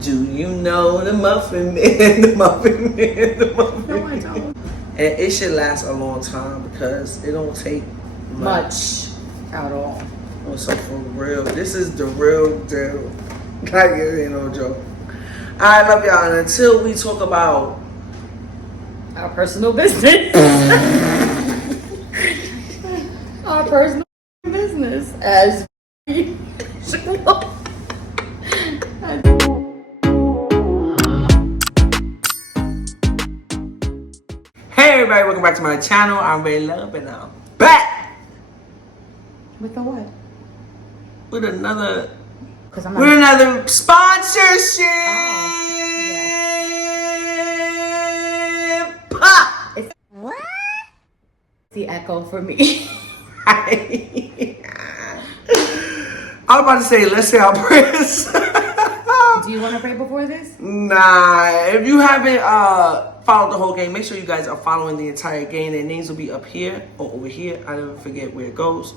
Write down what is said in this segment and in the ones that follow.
Do you know the Muffin Man, the Muffin Man, the Muffin Man? No, I don't. And it should last a long time because it don't take much at all. Oh, so for real, this is the real deal. Like, it ain't no joke. I love y'all, and until we talk about our personal business. Our personal business as Hey everybody, welcome back to my channel. I'm Ray Love and I'm back with the what? With another sponsorship. Oh, yes. It's the echo for me. I was about to say, let's say our prayers. Do you want to pray before this? Nah. If you haven't followed the whole game, make sure you guys are following the entire game. Their names will be up here or over here. I never forget where it goes.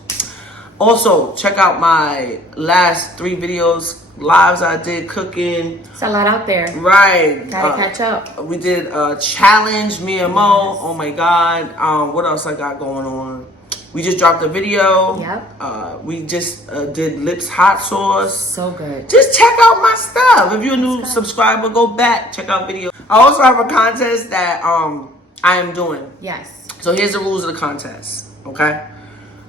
Also, check out my last 3 videos, lives I did cooking. It's a lot out there. Right. Gotta catch up. We did a challenge, me and Mo. Oh my God. What else I got going on? We just dropped a video. Yep. We just did lips hot sauce. So good. Just check out my stuff. If you're a new subscriber, go back, check out videos. I also have a contest that I am doing. Yes. So here's the rules of the contest, okay?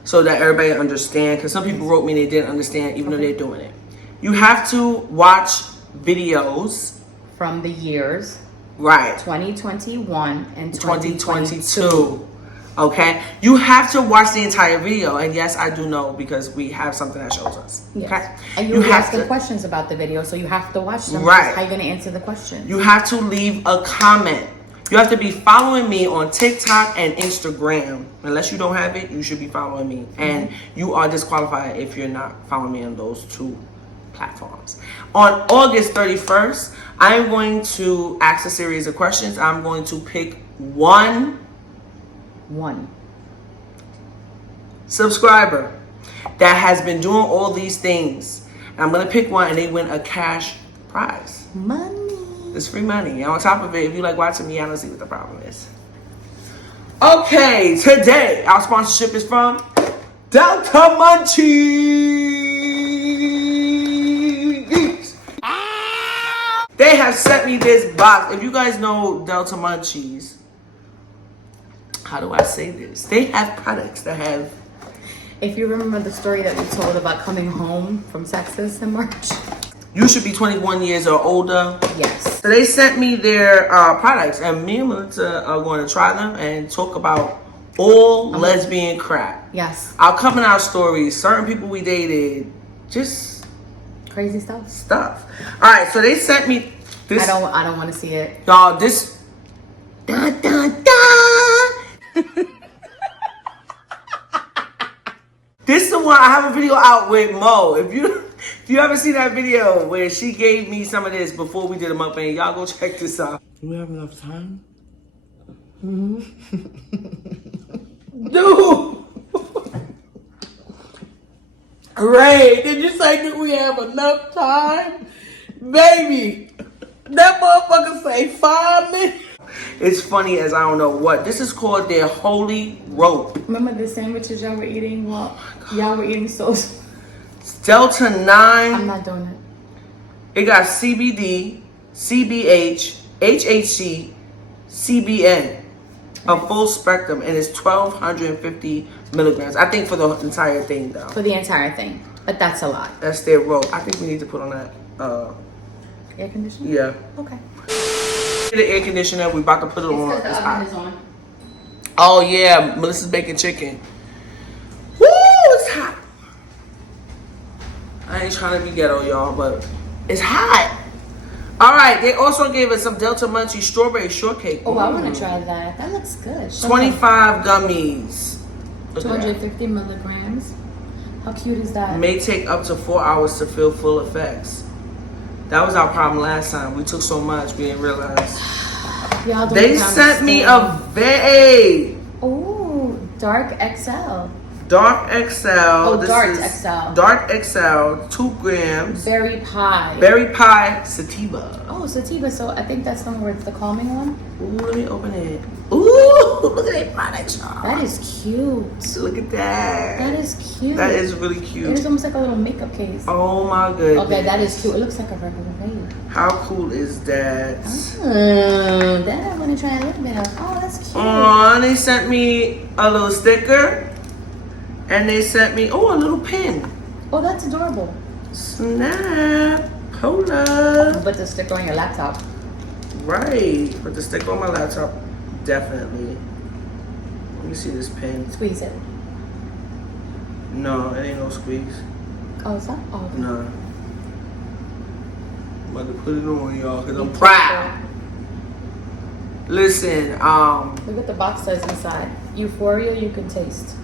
So that everybody understand, because some people wrote me they didn't understand even though they're doing it. You have to watch videos from the years right 2021 and 2022. Okay, you have to watch the entire video, and yes, I do know because we have something that shows us. Yes. Okay, and you have asking questions about the video, so you have to watch them. Right? How are you going to answer the question? You have to leave a comment. You have to be following me on TikTok and Instagram. Unless you don't have it, you should be following me, and you are disqualified if you're not following me on those 2 platforms. On August 31st, I'm going to ask a series of questions. I'm going to pick one subscriber that has been doing all these things. And I'm gonna pick one and they win a cash prize. Money. It's free money. And on top of it, if you like watching me, I don't see what the problem is. Okay, today our sponsorship is from DELTA Munchies. They have sent me this box. If you guys know DELTA Munchies, how do I say this? They have products that have... If you remember the story that we told about coming home from Texas in March. You should be 21 years or older. Yes. So they sent me their products, and me and Melissa are going to try them and talk about all lesbian crap. Yes. Our coming out stories, certain people we dated, just... crazy stuff. All right, so they sent me this... I don't want to see it. Y'all, this... Dun, dun, dun. This is the one I have a video out with Mo. If you ever see that video where she gave me some of this before we did a mukbang, y'all go check this out. Do we have enough time? Dude! Ray, did you say that we have enough time? Baby, that motherfucker say 5 minutes. It's funny as I don't know what. This is called their holy rope. Remember the sandwiches y'all were eating? Well, y'all were eating so... Delta 9. I'm not doing it. It got CBD, CBH, HHC, CBN. A full spectrum, and it's 1,250 milligrams. I think for the entire thing, though. For the entire thing. But that's a lot. That's their rope. I think we need to put on that. Air conditioner? Yeah. Okay. The air conditioner, we about to put it on. The oven is on. Oh yeah, Melissa's baking chicken. Woo, it's hot. I ain't trying to be ghetto, y'all, but it's hot. All right, they also gave us some Delta Munchies strawberry shortcake. Oh, I want to try that. That looks good. 25 gummies. 250 milligrams. How cute is that? May take up to 4 hours to feel full effects. That was our problem last time. We took so much, we didn't realize. They sent me a vape. Oh, dark XL. Dark XL. Oh, This Dark is XL. Dark XL, 2 grams. Berry pie. Berry pie sativa. Oh, sativa. So I think that's the one where it's the calming one. Ooh, let me open it. Ooh, look at that product, y'all. That is cute. Look at that. That is cute. That is really cute. It is almost like a little makeup case. Oh my goodness. Okay, that is cute. It looks like a regular vape. How cool is that? That I'm gonna try a little bit of. Oh, that's cute. Oh, they sent me a little sticker. And they sent me, oh, a little pin. Oh, that's adorable. Snap. Hold up. Put the sticker on your laptop. Right. Put the sticker on my laptop. Definitely. Let me see this pin. Squeeze it. No, it ain't no squeeze. Oh, is that? Oh, okay. No. I'm about to put it on, y'all, because I'm proud. Listen, Look what the box says inside. Euphoria you can taste.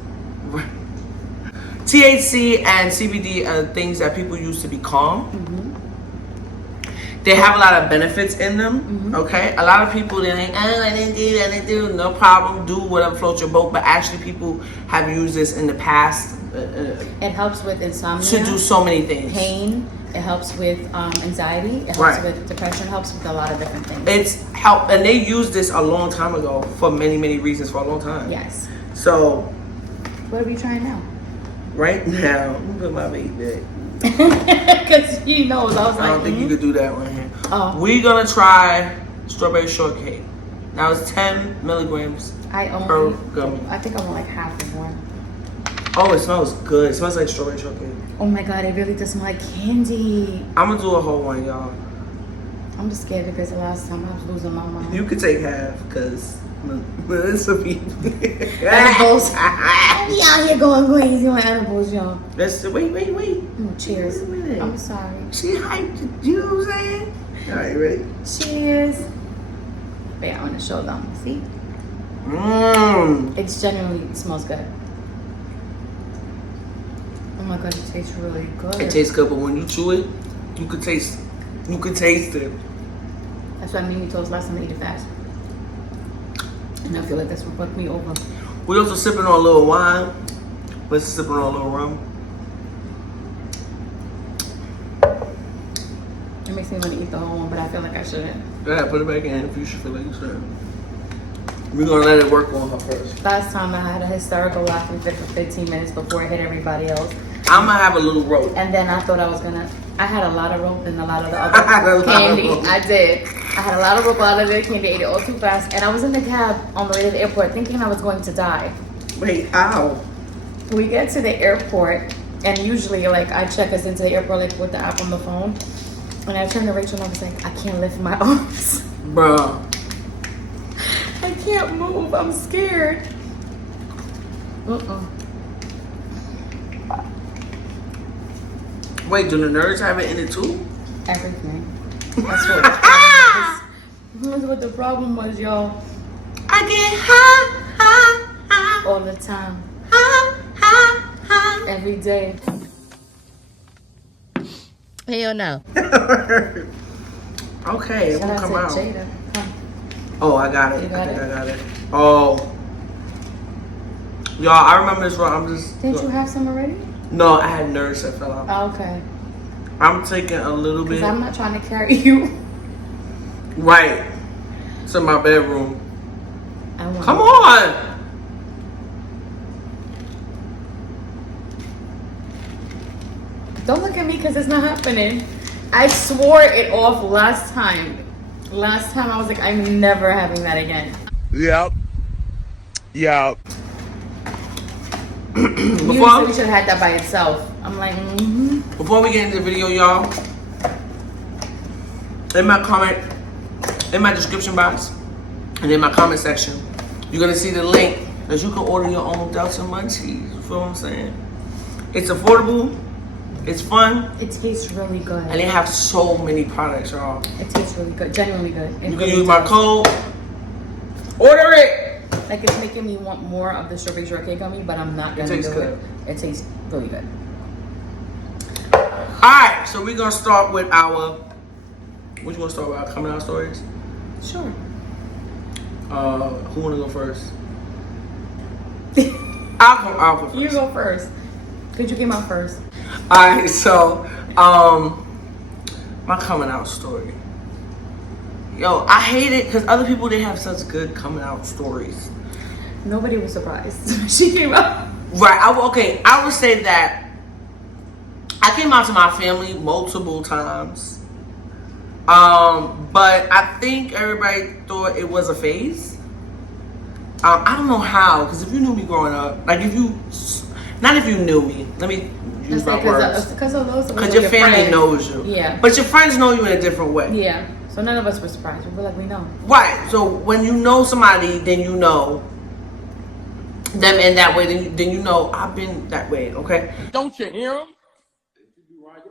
THC and CBD are things that people use to be calm. Mm-hmm. They have a lot of benefits in them. Mm-hmm. Okay, a lot of people they're like, oh, I didn't do, no problem, do whatever floats your boat. But actually, people have used this in the past. It helps with insomnia. To do so many things. Pain. It helps with anxiety. It helps Right. with depression. It helps with a lot of different things. It's help, and they used this a long time ago for many, many reasons for a long time. Yes. So What are we trying now? right now, I'm gonna put my baby back. Because he knows. I was like, I don't think you could do that one here. Oh. We're gonna try strawberry shortcake. Now it's 10 milligrams I per only. gummy. I think I want like half of one. Oh, it smells good. It smells like strawberry shortcake. Oh my god, it really does smell like candy. I'm gonna do a whole one, y'all. I'm just scared because the last time I was losing my mind. You could take half, cause this will be Edibles. I be out here going crazy on edibles, y'all. Let's wait. Oh, cheers. Wait a minute. I'm sorry. She hyped. You know what I'm saying? All right, ready? Cheers. Wait, I want to show them. See? Mmm. It's genuinely, it smells good. Oh my god, it tastes really good. It tastes good, but when you chew it, you could taste it. That's why Mimi told us last time to eat it fast. And I feel like that's what fucked me over. We also sipping on a little wine. Let's sipping on a little rum. It makes me want to eat the whole one, but I feel like I shouldn't. Go ahead, put it back in if you should feel like you should. We're gonna let it work on her first. Last time I had a hysterical laughing fit for 15 minutes before it hit everybody else. I'm gonna have a little rope. And then I thought I was gonna, I had a lot of rope and a lot of the I had a other lot of candy. rope. I did. I had a lot of rope, a lot of the candy, ate it all too fast. And I was in the cab on the way to the airport thinking I was going to die. Wait, how? We get to the airport and usually like I check us into the airport like with the app on the phone. And I turned to Rachel and I was like, I can't lift my arms. Bruh. I can't move. I'm scared. Wait, do the nerds have it in it too? Everything. That's what the problem was. That's what the problem was, y'all. I get high. All the time. Every day. Hell no. Okay, it Shout won't out come to out. Jada. Come. Oh, I got it. You got I think it? I got it. Oh. Y'all, I remember this wrong. I'm just. Didn't you have some already? No, I had nerds that fell out. Oh, okay. I'm taking a little bit. Because I'm not trying to carry you. Right. To my bedroom. I want Come on. Don't look at me because it's not happening. I swore it off last time. Last time I was like, I'm never having that again. Yep. You Before, said we should have had that by itself. I'm like, before we get into the video, y'all, in my description box, and in my comment section, you're gonna see the link that you can order your own DELTA Munchies. You feel what I'm saying? It's affordable, it's fun, it tastes really good. and they have so many products, y'all. It tastes really good, genuinely good. It You can really use my does. code. Order it. Like it's making me want more of the strawberry shortcake gummy, but I'm not gonna tastes do good. it. It tastes really good. All right, so we're gonna start with our. What you wanna start with? Our coming out stories. Sure. Who wanna go first? I'll go first. You go first. Because you came out first. Alright, so, my coming out story. Yo, I hate it because other people, they have such good coming out stories. Nobody was surprised. She came out. Right, I would say that I came out to my family multiple times. But I think everybody thought it was a phase. I don't know how, because if you knew me growing up, like not if you knew me, let me use my words. Because your family friends. knows you. Yeah. But your friends know you in a different way. Yeah. So none of us were surprised. We were like, we know. Right. So when you know somebody, then you know them in that way. Then you know I've been that way. Okay. Don't you hear them?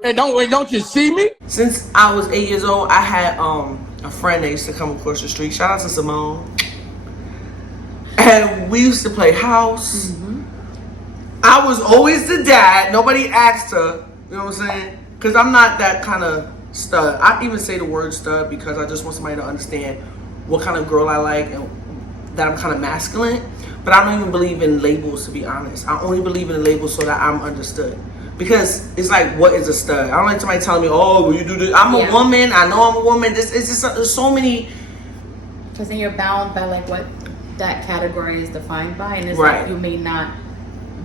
And don't you see me? Since I was 8 years old, I had a friend that used to come across the street. Shout out to Simone. And we used to play house. Mm-hmm. I was always the dad. Nobody asked her. You know what I'm saying? Because I'm not that kind of stud. I even say the word stud because I just want somebody to understand what kind of girl I like and that I'm kind of masculine. But I don't even believe in labels, to be honest. I only believe in the labels so that I'm understood. Because it's like, what is a stud? I don't like somebody telling me, oh, well, you do this. I'm a woman. I know I'm a woman. It's just there's so many. Because then you're bound by like what that category is defined by, and it's right. like you may not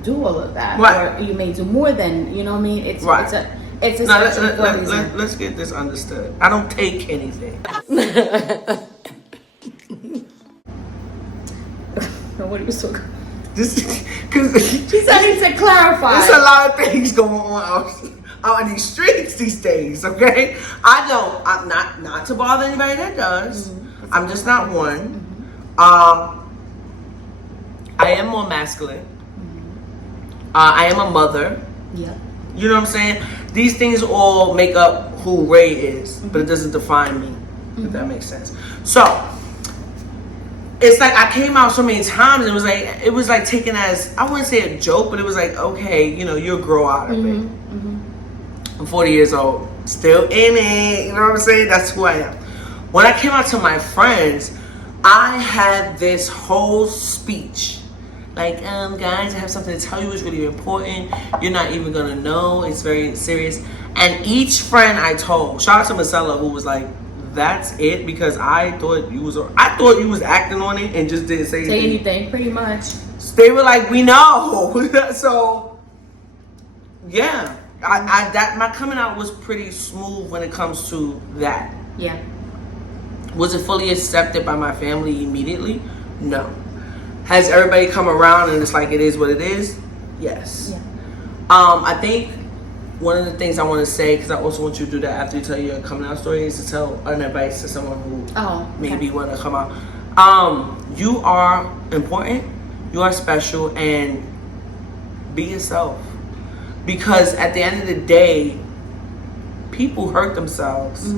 do all of that, right. or you may do more than, you know what I mean? It's right. it's a let's get this understood. I don't take anything. Nobody was so good. Because she said I need to clarify. There's a lot of things going on out in these streets these days. Okay, I'm not to bother anybody that does. Mm-hmm. I'm just not one. Mm-hmm. I am more masculine. Mm-hmm. I am a mother. Yeah. You know what I'm saying? These things all make up who Ray is, mm-hmm. but it doesn't define me. Mm-hmm. If that makes sense. So. It's like I came out so many times. It was like taken as, I wouldn't say a joke, but it was like, okay, you know, you'll grow out of it. Mm-hmm. I'm 40 years old, still in it. You know what I'm saying? That's who I am. When I came out to my friends, I had this whole speech. Like, guys, I have something to tell you. It's really important. You're not even gonna know. It's very serious. And each friend I told, shout out to Marcella, who was like, that's it, because I thought you was acting on it and just didn't say anything. Pretty much. They were like, we know. So yeah, my coming out was pretty smooth when it comes to that. Yeah. Was it fully accepted by my family immediately? No. Has everybody come around and it's like it is what it is? Yes. Yeah. I think one of the things I want to say, because I also want you to do that after you tell your coming out story, is to tell an advice to someone who maybe want to come out. You are important, you are special, and be yourself. Because at the end of the day, people hurt themselves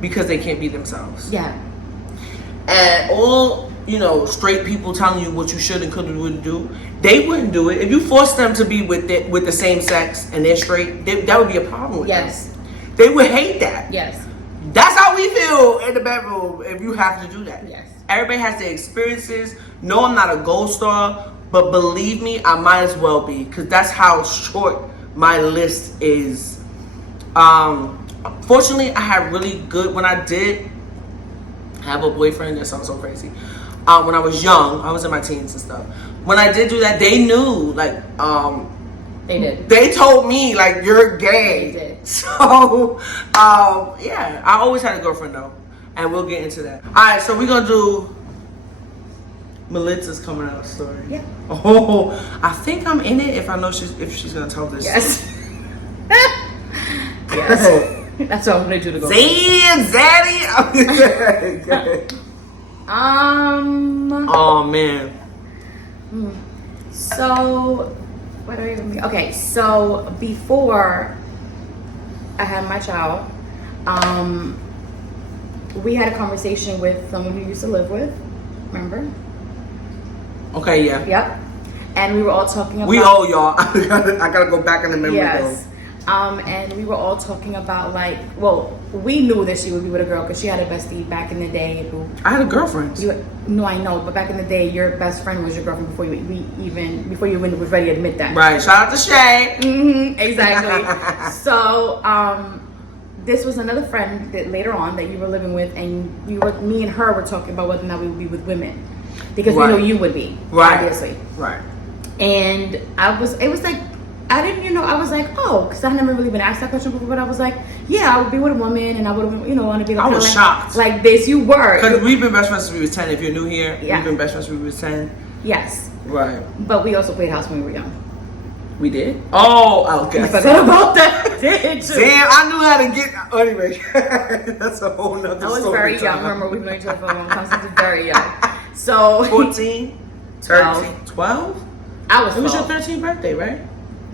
because they can't be themselves. Yeah. And all, straight people telling you what you should and could and wouldn't do, they wouldn't do it. If you force them to be with the same sex and they're straight, that would be a problem with them. They would hate that. Yes. That's how we feel in the bedroom if you have to do that. Yes. Everybody has their experiences. No, I'm not a gold star, but believe me, I might as well be, because that's how short my list is. Fortunately, I had really good, when I did have a boyfriend, that sounds so crazy. When I was young, I was in my teens and stuff. When I did do that, they knew, they did. They told me, you're gay. They did. So, yeah, I always had a girlfriend though, and we'll get into that. All right, so we're gonna do Melissa's coming out story. Yeah. Oh, I think I'm in it if I know if she's gonna tell this. Yes. Yes. That's what I'm gonna do to go. Zaddy. Oh man. So, what are you gonna be? Okay, so before I had my child, we had a conversation with someone we used to live with. Remember? Okay. Yeah. Yep. And we were all talking about. We all y'all. I gotta go back in the memory. Yes. And we were all talking about like, well, we knew that she would be with a girl because she had a bestie back in the day. Who I had a girlfriend. No, I know, but back in the day, your best friend was your girlfriend before you was ready to admit that. Right. Shout out to Shay. Exactly. So, this was another friend that later on that you were living with, and me and her were talking about whether or not we would be with women because we know you would be, obviously. Right. And it was like, I didn't, I was like, oh, because I've never really been asked that question before, but I was like, yeah, I would be with a woman, and I would, want to be like, I was shocked. Like this, you were. Because we've been best friends since we were 10. If you're new here, Yeah. we've been best friends since we were 10. Yes. Right. But we also played house when we were young. We did? Oh, okay. I forgot about that. Did you? Damn, I knew how to get. Anyway, that's a whole nother I was story very young. Remember, we've known each other for a long time. So I was very young. So 14, 13, 12? I was. It was your 12. 13th birthday, right?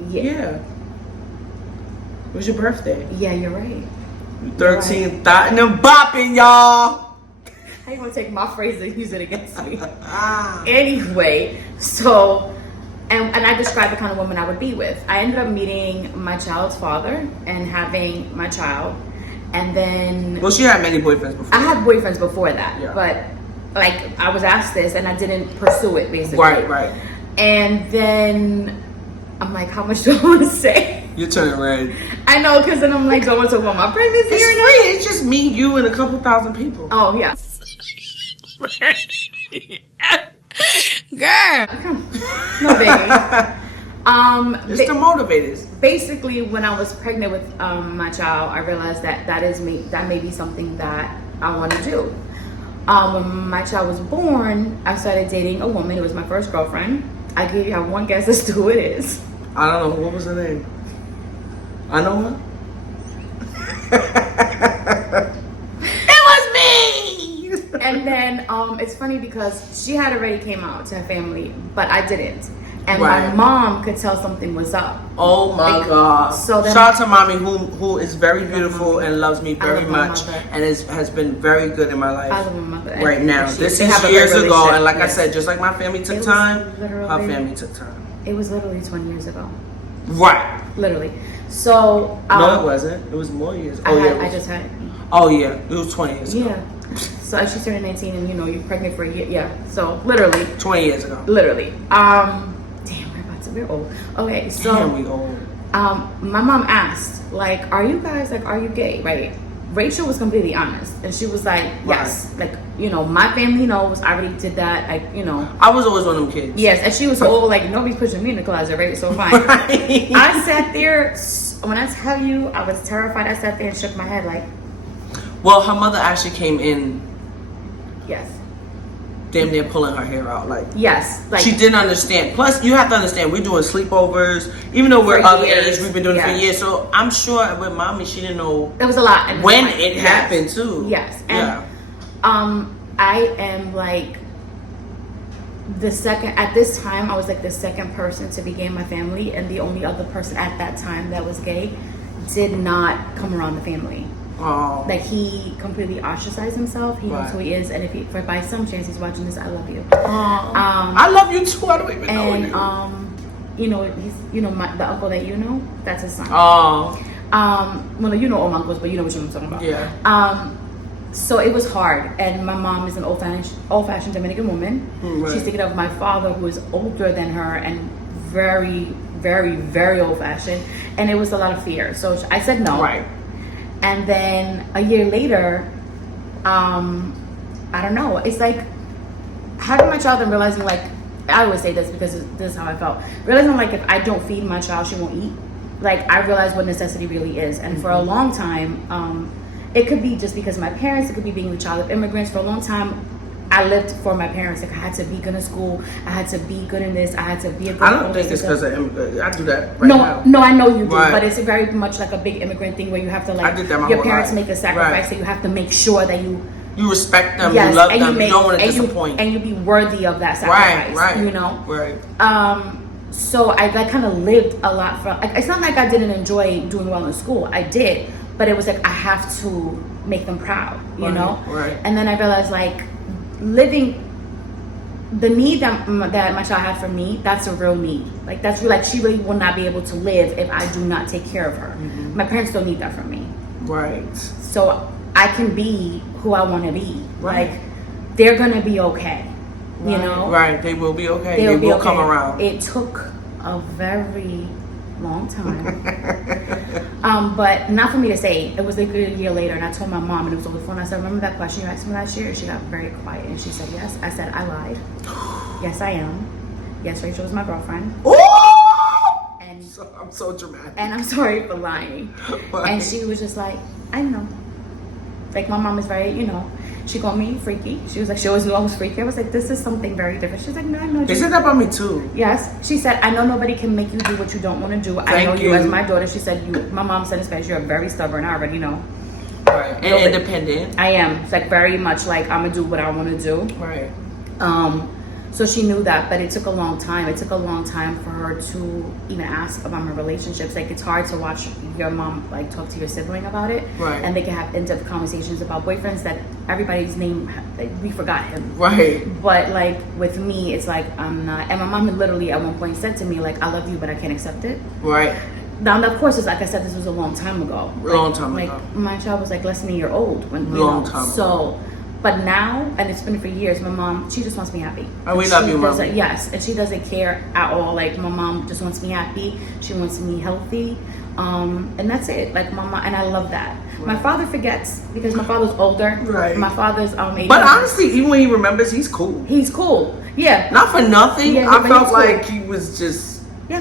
Yeah. It was your birthday. Yeah, you're right. 13, thotting and bopping, y'all. How you gonna take my phrase and use it against me? Anyway, so. And I described the kind of woman I would be with. I ended up meeting my child's father and having my child. And then... Well, she had many boyfriends before. I had boyfriends before that. Yeah. But, like, I was asked this and I didn't pursue it, basically. Right. And then I'm like, how much do I want to say? You're turning red. I know, because then I'm like, do I want to talk about my pregnancy It's or not? free. It's just me, you, and a couple thousand people. Oh, yeah. Girl. No, baby. It's the motivators. Basically, when I was pregnant with my child, I realized that may be something that I want to do. When my child was born, I started dating a woman. It was my first girlfriend. I give you have one guess as to who it is. I don't know. What was her name? I know her. It was me. And then it's funny because she had already came out to her family, but I didn't. And Right. my mom could tell something was up. Oh my Like, God! so then- Shout out to mommy who is very beautiful and loves me I very love my much mother. and has been very good in my life. I love my mother. Right now. She- This they is have a years great ago, and like relationship, I yes. said, just like my family It took was time, literally- her family took time. It was literally 20 years ago. Right. Literally. So No, it wasn't. It was more years. I Oh yeah. had, it I was- just had. Oh yeah. It was 20 years ago. Yeah. So she turned 19, and you're pregnant for a year. Yeah. So literally. 20 years ago. Literally. Damn, we're old. Okay, so Damn, we old. my mom asked, like, are you gay? Right? Rachel was completely honest, and she was like, yes, like, my family knows. I already did that. I was always one of them kids. Yes, and she was all like, nobody's pushing me in the closet, right? So fine. I sat there. When I tell you, I was terrified. I sat there and shook my head, like, Well, her mother actually came in, yes, damn near pulling her hair out, like. yes, like She didn't understand. Plus, you have to understand, we're doing sleepovers. Even though we're For of years. age, we've been doing it for Yeah. years. So I'm sure with mommy, she didn't know there was a lot. And when like, it yes. happened too. Yes, and Yeah. I am like at this time I was like the second person to be gay in my family, and the only other person at that time that was gay did not come around the family. Oh. Like, he completely ostracized himself. He knows Right. who he is, and if by some chance he's watching this, I love you. I love you too. I don't even know you. He's the uncle that that's his son. Oh. Well, you know all my uncles, but you know which one I'm talking about. Yeah. So it was hard, and my mom is an old-fashioned Dominican woman. Right. She's thinking of my father, who is older than her and very, very, very old-fashioned, and it was a lot of fear. So I said no. Right. And then a year later, I don't know. It's like having my child and realizing, like, I always say this because this is how I felt. Realizing, like, if I don't feed my child, she won't eat. Like, I realized what necessity really is. And for a long time, it could be just because of my parents. It could be being the child of immigrants. For a long time, I lived for my parents. Like, I had to be good in school. I had to be good in this. I had to be a good. I don't think it's because of immigrants. I do that right now. No, I know you do, Right. but it's very much like a big immigrant thing where you have to, like, I did that my your whole parents life. make a sacrifice, Right. so you have to make sure that you You respect them. yes, You love and them. make, You don't want to and disappoint. and you be worthy of that sacrifice. Right. Right. Right. So I kind of lived a lot for. Like, it's not like I didn't enjoy doing well in school. I did, but it was like I have to make them proud, Right. know. Right. And then I realized, like, living the need that my child had for me, that's a real need. Like that's like she really will not be able to live if I do not take care of her. My parents don't need that from me. Right. So I can be who I want to be. Right. Like they're gonna be okay. Right. You know. Right. They will be okay. They will come around. It took a very long time. But not for me to say. It was like a year later, and I told my mom, and it was on the phone. I said, "Remember that question you asked me last year?" And she got very quiet, and she said, "Yes." I said, "I lied. Yes, I am. Yes, Rachel was my girlfriend." Oh! And I'm so dramatic. And I'm sorry for lying. And she was just like, "I know." Like my mom is very, you know. She called me freaky. She was like, she always knew I was freaky. I was like, this is something very different. She's like, no, I know. They said that about me too. Yes. She said, I know nobody can make you do what you don't want to do. I know you as my daughter. She said, my mom said in Spanish, you're very stubborn. I already know. Right. And independent. I am. It's like very much like I'm going to do what I want to do. Right. So she knew that, but it took a long time. It took a long time for her to even ask about my relationships. Like it's hard to watch your mom like talk to your sibling about it, right? And they can have in-depth conversations about boyfriends that everybody's name, like, we forgot him, right? But like with me, it's like I'm not. And my mom literally at one point said to me like, "I love you, but I can't accept it." Right. Now, of course, it's like I said, this was a long time ago. Long time ago. Like my child was like less than a year old when long time ago. So. But now, and it's been for years, my mom, she just wants me happy. And we love you, Mom. Yes, and she doesn't care at all. Like, my mom just wants me happy. She wants me healthy. And that's it. Like, my mom, and I love that. Right. My father forgets because my father's older. Right. My father's 80. But honestly, even when he remembers, he's cool. He's cool. Yeah. Not for nothing. Yeah, I felt like cool. he was just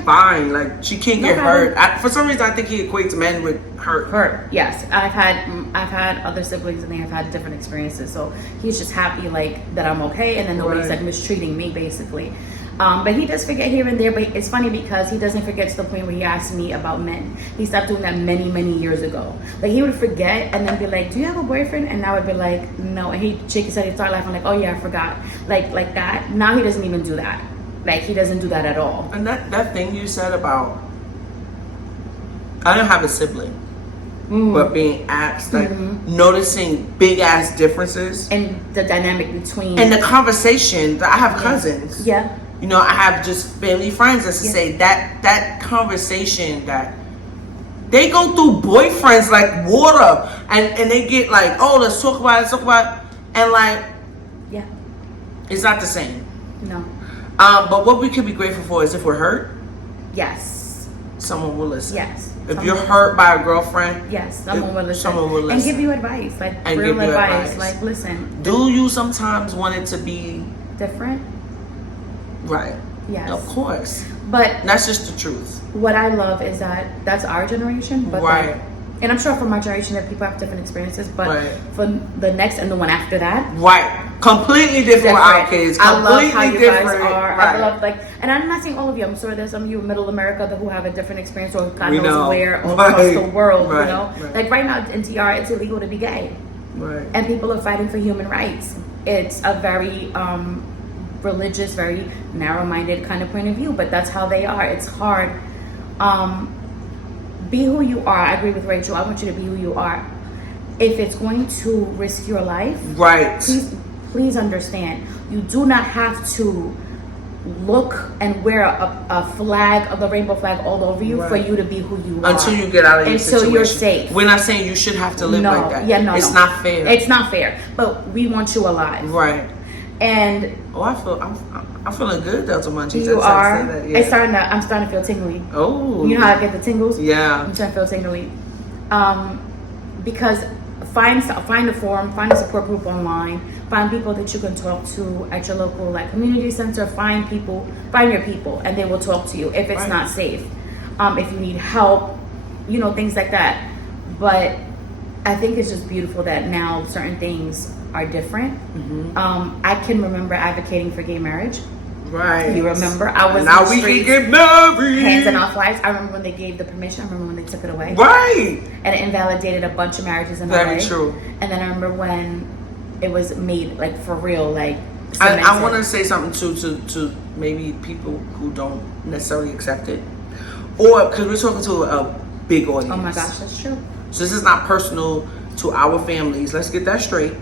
fine. Like, she can't get hurt. For some reason, I think he equates men with hurt. Hurt, yes. I've had other siblings and they have had different experiences. So he's just happy like that I'm okay, and then nobody's like mistreating me basically. But he does forget here and there. But it's funny because he doesn't forget to the point where he asked me about men. He stopped doing that many years ago. Like he would forget and then be like, "Do you have a boyfriend?" And I would be like, "No." And he'd shake his head, he'd start laughing like, "Oh yeah, I forgot." Like that. Now he doesn't even do that. Like he doesn't do that at all. And that thing you said about, I don't have a sibling. But being asked, like noticing big ass differences and the dynamic between and the conversation. I have cousins. Yeah. You know, I have just family friends that say that conversation that they go through boyfriends like water, and they get like, oh, let's talk about it, and like, it's not the same. No. But what we could be grateful for is if we're hurt, someone will listen. Yes. If you're hurt by a girlfriend, someone will listen. Someone will listen. And give you advice, like and real give you advice. Like, listen. Do you sometimes want it to be different? Right. Yes. Of course. But that's just the truth. What I love is that that's our generation, but and I'm sure from our generation that people have different experiences, but for the next and the one after that, completely different with our kids. I love how you different. guys are. I love and I'm not saying all of you. I'm sure there's some of you in Middle America who have a different experience, or God knows where, or across the world. You know, like right now in TR, it's illegal to be gay, and people are fighting for human rights. It's a very religious, very narrow-minded kind of point of view, but that's how they are. It's hard. Be who you are. I agree with Rachel. I want you to be who you are. If it's going to risk your life, please understand. You do not have to look and wear a flag of the rainbow flag all over you for you to be who you are. Until you get out of your situation. Until you're safe. We're not saying you should have to live like that. It's not fair. It's not fair. But we want you alive. Right. And I'm feeling good, Delta Munchies. You are. I'm starting to feel tingly. Oh. You know how I get the tingles? Yeah. I'm starting to feel tingly. Because find a forum, find a support group online, find people that you can talk to at your local like community center. Find your people, and they will talk to you if it's not safe. If you need help, things like that. But I think it's just beautiful that now certain things are different. I can remember advocating for gay marriage. Right. You remember? I was now we can get married. Hands off lives. I remember when they gave the permission. I remember when they took it away. Right. And it invalidated a bunch of marriages in LA. Very true. And then I remember when it was made like for real, like. I want to say something to maybe people who don't necessarily accept it, or because we're talking to a big audience. Oh my gosh, that's true. So this is not personal to our families. Let's get that straight.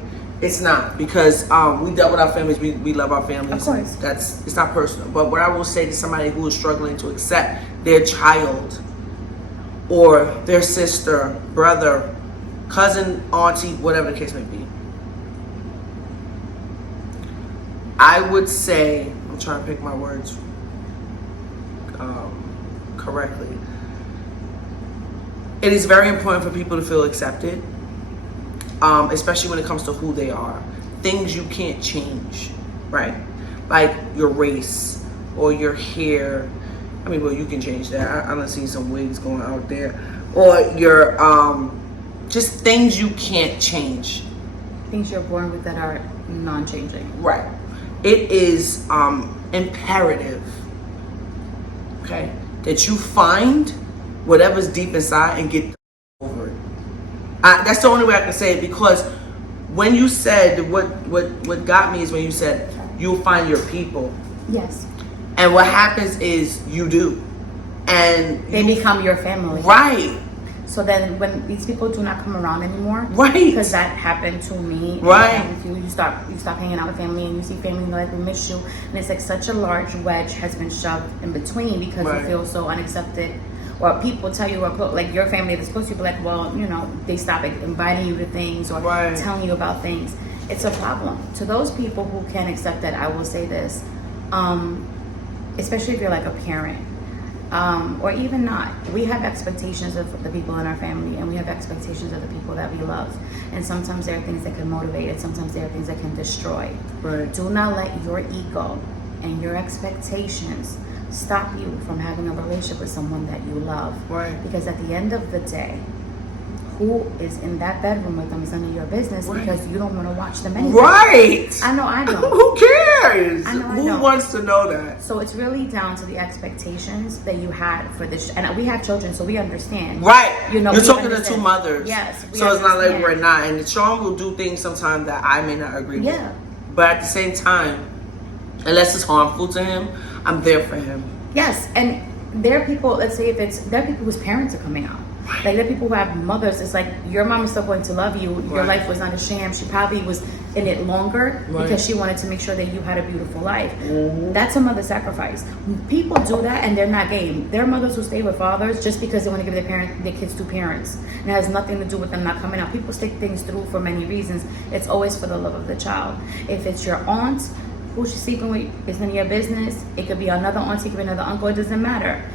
It's not, because we dealt with our families. We love our families. Of course. It's not personal. But what I will say to somebody who is struggling to accept their child or their sister, brother, cousin, auntie, whatever the case may be, I would say, I'm trying to pick my words correctly. It is very important for people to feel accepted, especially when it comes to who they are. Things you can't change, right? Like your race or your hair. I mean, well, you can change that. I've seen some wigs going out there. Or your, just things you can't change. Things you're born with that are non-changing. Right. It is imperative, okay, that you find whatever's deep inside and get over it. That's the only way I can say it, because when you said, what got me is when you said you'll find your people. Yes. And what happens is you do. And they become your family. Right. So then when these people do not come around anymore, right? Because that happened to me. Right. You stop hanging out with family, and you see family like we miss you, and it's like such a large wedge has been shoved in between because you feel so unaccepted. Or people tell you, like your family that's close to you, be like, well, you know, they stop inviting you to things or telling you about things. It's a problem. To those people who can't accept that, I will say this, especially if you're like a parent. Or even not. We have expectations of the people in our family, and we have expectations of the people that we love. And sometimes there are things that can motivate, and sometimes there are things that can destroy. Right. Do not let your ego and your expectations stop you from having a relationship with someone that you love. Right. Because at the end of the day, who is in that bedroom with them is none of your business, because you don't want to watch them anyway. Right. I know I don't. Who cares? I know I Who don't. wants to know that? So it's really down to the expectations that you had for this. And we have children, so we understand. Right. You know, you're we talking to understand. two mothers. Yes. So it's not like we're not. And Sean will do things sometimes that I may not agree with. Yeah. But at the same time, unless it's harmful to him, I'm there for him. Yes. And there are people, let's say there are people whose parents are coming out. Like there are people who have mothers. It's like your mom is still going to love you. Your life was not a sham. She probably was in it longer because she wanted to make sure that you had a beautiful life. That's a mother sacrifice. People do that and they're not game. There are mothers who stay with fathers just because they want to give their kids two parents. And it has nothing to do with them not coming out. People stick things through for many reasons. It's always for the love of the child. If it's your aunt who she's sleeping with, it's none of your business. It could be another auntie, it could be another uncle. It doesn't matter.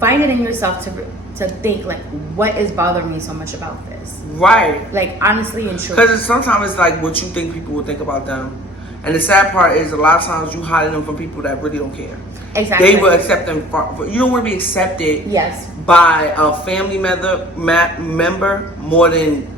Find it in yourself to think, like, what is bothering me so much about this? Right. Like, honestly and truly. Because sometimes it's like what you think people will think about them. And the sad part is a lot of times you hiding them from people that really don't care. Exactly. They will accept them. You don't want to be accepted by a family member more than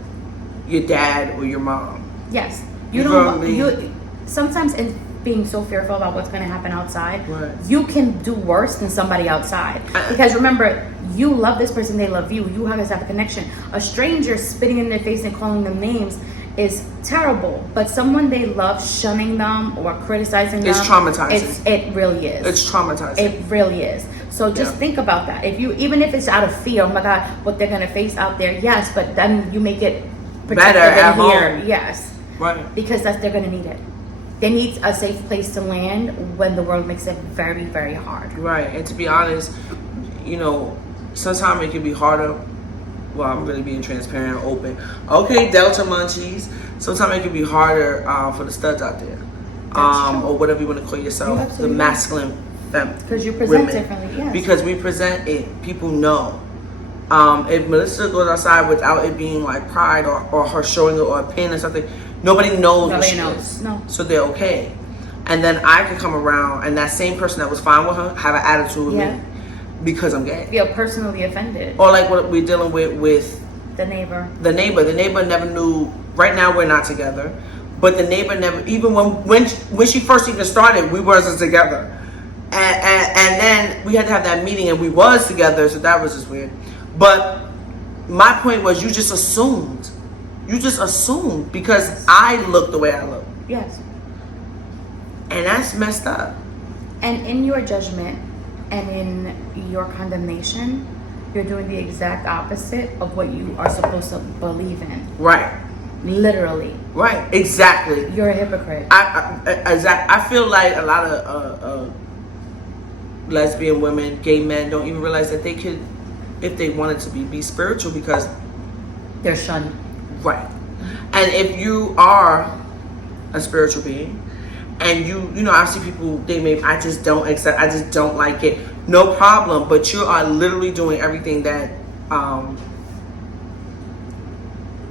your dad or your mom. Yes. You know what I mean? Sometimes in being so fearful about what's going to happen outside, you can do worse than somebody outside. Because remember, you love this person, they love you. You guys have a connection. A stranger spitting in their face and calling them names is terrible. But someone they love shunning them or criticizing them, it's traumatizing. It really is. It's traumatizing. It really is. So just think about that. Even if it's out of fear, oh my God, what they're going to face out there, yes, but then you make it better at here. home. Yes. Right. Because they're going to need it. They need a safe place to land when the world makes it very, very hard. Right. And to be honest, you know, sometimes it can be harder. Well, I'm really being transparent and open. Okay, Delta Munchies. Sometimes it can be harder for the studs out there. Or whatever you want to call yourself. The masculine because you present differently, yes. Because we present it. People know. If Melissa goes outside without it being like pride or her showing it or a pin or something, nobody knows what she is. No. So they're okay. And then I can come around and that same person that was fine with her have an attitude with me because I'm gay. Feel personally offended. Or like what we're dealing with the neighbor. The neighbor never knew. Right now we're not together, but the neighbor never. Even when she first even started, we wasn't together. And then we had to have that meeting and we was together, so that was just weird. But my point was, you just assumed. You just assumed because I look the way I look. Yes. And that's messed up. And in your judgment and in your condemnation, you're doing the exact opposite of what you are supposed to believe in. Right. Literally. Right, exactly. You're a hypocrite. I feel like a lot of lesbian women, gay men don't even realize that they could, if they wanted to be spiritual, because they're shunned. Right. And if you are a spiritual being, and you know, I see people, I just don't accept, I just don't like it. No problem, but you are literally doing everything that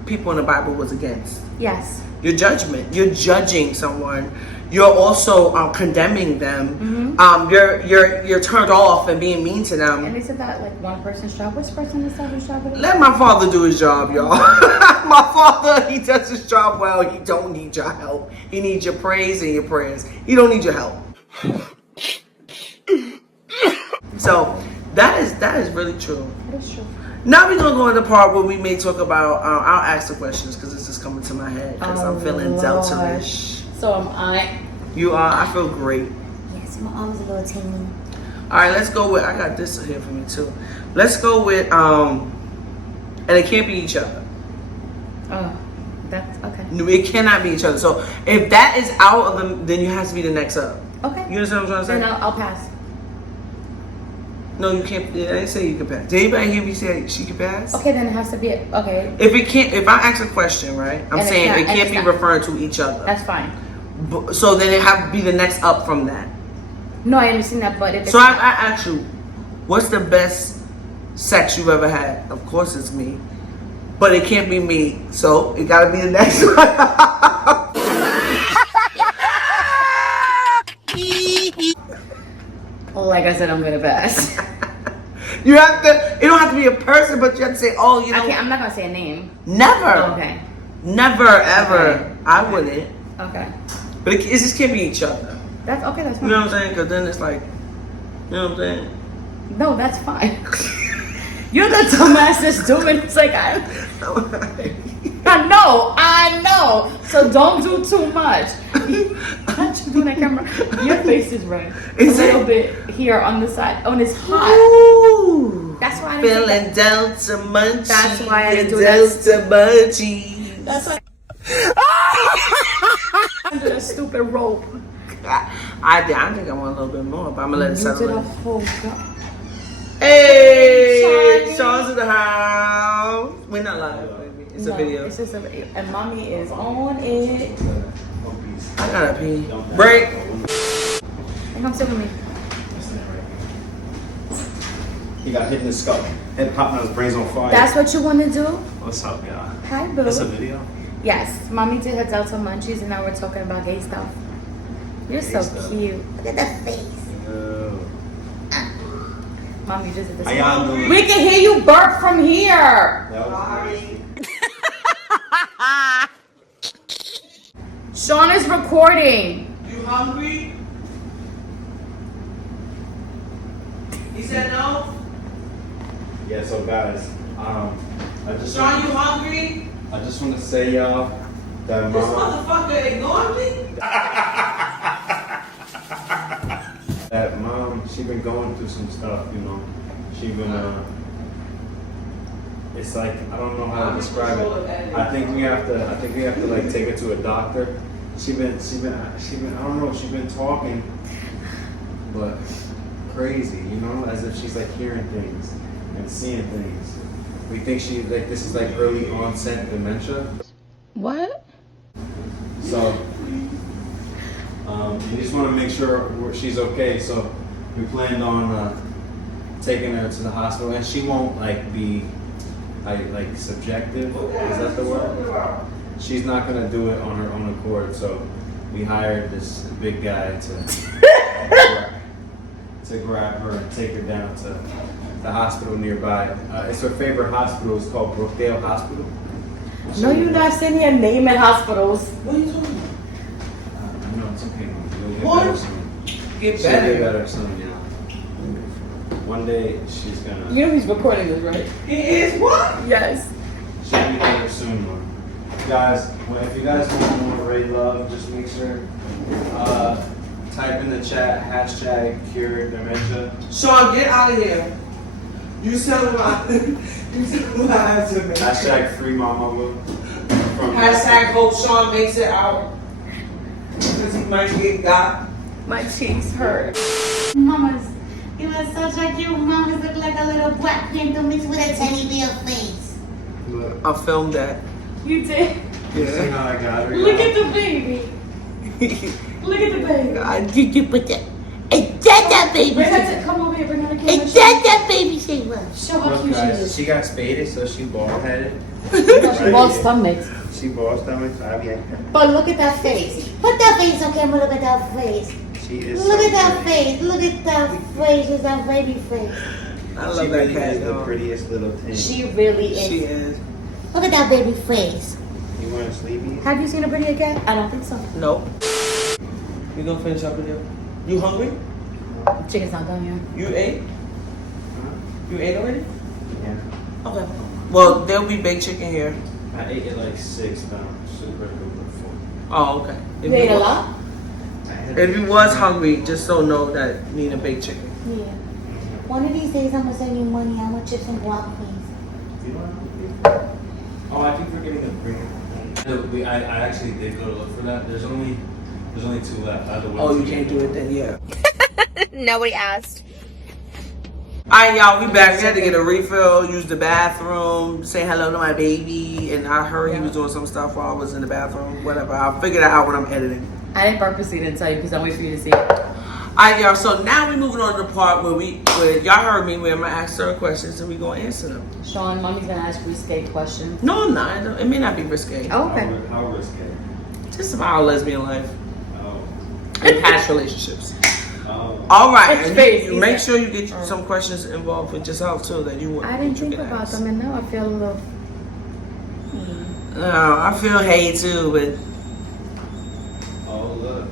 people in the Bible was against. Yes. Your judgment. You're judging someone. You're also condemning them. You're turned off and being mean to them. And they said that like one person's job. Which person is that whose job it is? Let my father do his job, y'all. My father, he does his job well. He don't need your help. He needs your praise and your prayers. He don't need your help. So that is really true. That is true. Now we're gonna go in the part where we may talk about. I'll ask the questions because this is coming to my head because I'm feeling Delta-ish. So am I. You are. I feel great. Yes, my arm's a little tingly. All right, let's go with. I got this here for me too. Let's go with. And it can't be each other. Oh, that's okay. No, it cannot be each other. So if that is out of them, then you have to be the next up. Okay. You understand what I'm trying to say? Then I'll pass. No, you can't. I didn't say you can pass. Did anybody hear me say she can pass? Okay, then it has to be okay. If I ask a question, right? I'm saying it can't be referring to each other. That's fine. So then it have to be the next up from that. No, I understand that, but if it's So I asked you, what's the best sex you've ever had? Of course it's me, but it can't be me. So it gotta be the next one. like I said, I'm gonna pass. You have to. It don't have to be a person, but you have to say, oh, you know. I'm not gonna say a name. Never. Okay. Never ever. Okay. I wouldn't. Okay. But it just can't be each other. That's okay. That's fine. You know what I'm saying? Because then it's like, you know what I'm saying? No, that's fine. You're the dumbass that's doing it. It's like I know. So don't do too much. Not you doing that camera. Your face is red. Is a little it? bit here on the side. Oh, and it's hot. Ooh. That's why I didn't Feeling Delta Munchies. That's why I didn't do Delta Munchies. That's why. Under a stupid rope. I think I want a little bit more, but I'm gonna let it settle in. Oh, God. Hey, Sean's in the house. We're not live, baby. It's a video. It's just and mommy is on it. I gotta pee. Break. And come sit with me. He got hit in the skull. Head popping out, his brains on fire. That's what you want to do? What's up, y'all? Hi, boo. That's a video? Yes, mommy did her Delta Munchies, and now we're talking about gay stuff. You're so cute. Look at that face. Mommy just did this. How y'all doing? We can hear you burp from here. Sean is recording. You hungry? He said no. Yeah, so guys, I just Sean, you hungry? I just want to say y'all that This mom motherfucker ignored me. she been going through some stuff, you know. She been it's like I don't know how to describe it. I think we have to like take her to a doctor. She been I don't know, she's been talking but crazy, you know, as if she's like hearing things and seeing things. We think she like this is like early onset dementia. What? So we just want to make sure she's okay. So we planned on taking her to the hospital, and she won't like be like subjective. Is that the word? She's not gonna do it on her own accord. So we hired this big guy to grab her and take her down to the hospital nearby. It's her favorite hospital. It's called Brookdale Hospital. No, you're not sitting here naming hospitals. What are you talking about? No, it's okay. You'll get What? better soon. Get She'll better. get better soon, yeah. One day she's gonna. You know he's recording this, right? He is what? Yes. She'll be better soon, man. Guys, well, if you guys want more Ray Love, just make sure type in the chat #CureDementia. Sean, get out of here. You tell him I have to make. #FreeMamaLou. From hope Sean makes it out. Because he might get got. My cheeks hurt. Mamas, you are such a cute mamas. Look like a little black panther mixed with a teddy bear face. Look, I filmed that. You did. you see how I got her? Look at the baby. Look at the baby. Did you put that? Is that baby? Bring her to, come over here, bring her to camera. Is that baby shaver? Show how Look, cute she guys, is. she got spaded, so she bald headed. She bald stomach. She bald stomach, so I mean, But look at that face. Put that face on camera. Look at that face. she is. Look so at that pretty. face. Look at that face. It's that baby face. I She love that really cat, is the y'all. prettiest little thing. She really is. She is. Look at that baby face. You want to sleepy? Have you seen a prettier cat? I don't think so. Nope. You gonna finish up video? You hungry? Chicken's not done yet. You ate? You ate already? Yeah. Okay. Well, there'll be baked chicken here. I ate it like 6 pounds. Super duper full. Oh, okay. You ate a lot? If you was hungry, just so know that you need a baked chicken. Yeah. One of these days I'm gonna send you money. I want chips and guac, please. You know what? Oh, I keep forgetting to bring it. I actually did go to look for that. There's only 2 left. Oh, you can't do it then, yeah. Nobody asked. Alright, y'all, we back. We had to get a refill, use the bathroom, say hello to my baby, and I heard he was doing some stuff while I was in the bathroom. Whatever. I'll figure that out when I'm editing. I didn't purposely didn't tell you because I wait for you to see. Alright, y'all, so now we're moving on to the part where y'all heard me, where I'm gonna ask certain questions and we're gonna answer them. Sean, mommy's gonna ask risque questions. No, I'm not. It may not be risque. Oh, okay. How risky? Just about our lesbian life Oh. and past relationships. Oh. All right, It's face, and he make said. sure you get some questions involved with yourself too that you want. I didn't that you think can about ask. them, and now I feel a little. No, I feel hate too, but Oh, look.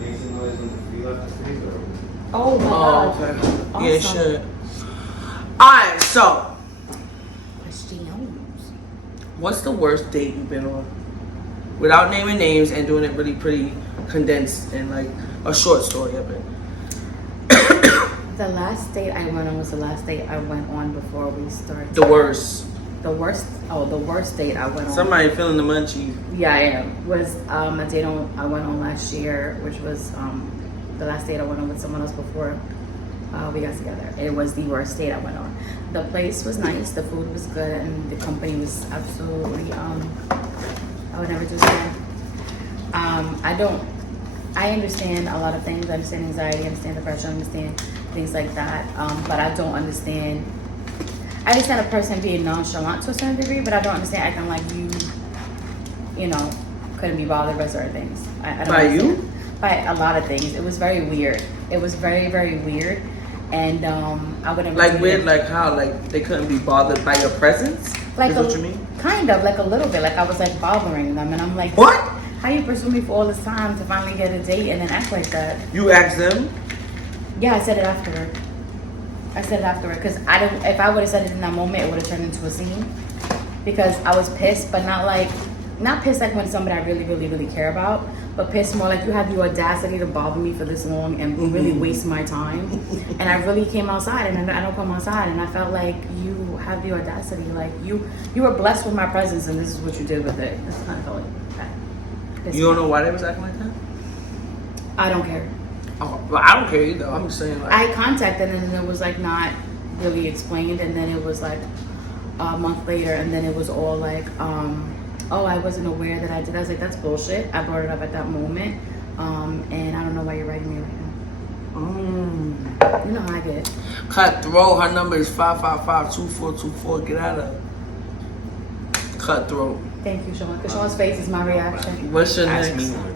Makes some noise when you left the freezer. Oh my oh, god. okay. Yeah, it Awesome. should. All right, so Questions. what's the worst date you've been on? Without naming names and doing it really pretty condensed and like a short story of it. The last date I went on was the last date I went on before we started. The worst. The worst. Oh, the worst date I went on. Somebody feeling the munchies. Yeah, I am. Was a date I went on last year, which was the last date I went on with someone else before we got together. It was the worst date I went on. The place was nice, the food was good, and the company was absolutely. I would never do it again. I understand a lot of things. I understand anxiety, I understand depression, I understand things like that. But I don't understand. I understand a person being nonchalant to a certain degree, but I don't understand acting like you know, couldn't be bothered by certain things. I don't By understand. you? By a lot of things. It was very weird. It was very, very weird. And I wouldn't Like really- weird, like how, like they couldn't be bothered by your presence. like Is a, what you mean? Kind of, like a little bit. Like I was like bothering them, and I'm like, What? How you pursue me for all this time to finally get a date and then act like that? You asked them. Yeah, I said it afterward. Because I don't. If I would have said it in that moment, it would have turned into a scene. Because I was pissed, but not pissed like when somebody I really, really, really care about, but pissed more like you have the audacity to bother me for this long and really waste my time. And I really came outside, and I don't come outside, and I felt like you have the audacity, like you were blessed with my presence, and this is what you did with it. That's kind of felt like that. Pissed You don't me know why they was acting like that? I don't care. Oh, well, I don't care either. I'm just saying, like, I contacted and then it was like not really explained, and then it was like a month later, and then it was all like, oh, I wasn't aware that I did. I was like, that's bullshit. I brought it up at that moment, and I don't know why you're writing me right now. You know how I get. Cutthroat. Her number is 555-2424. Get out of Cutthroat. Thank you, Sean. Because Sean's face is my reaction. What's your Ask me next? one.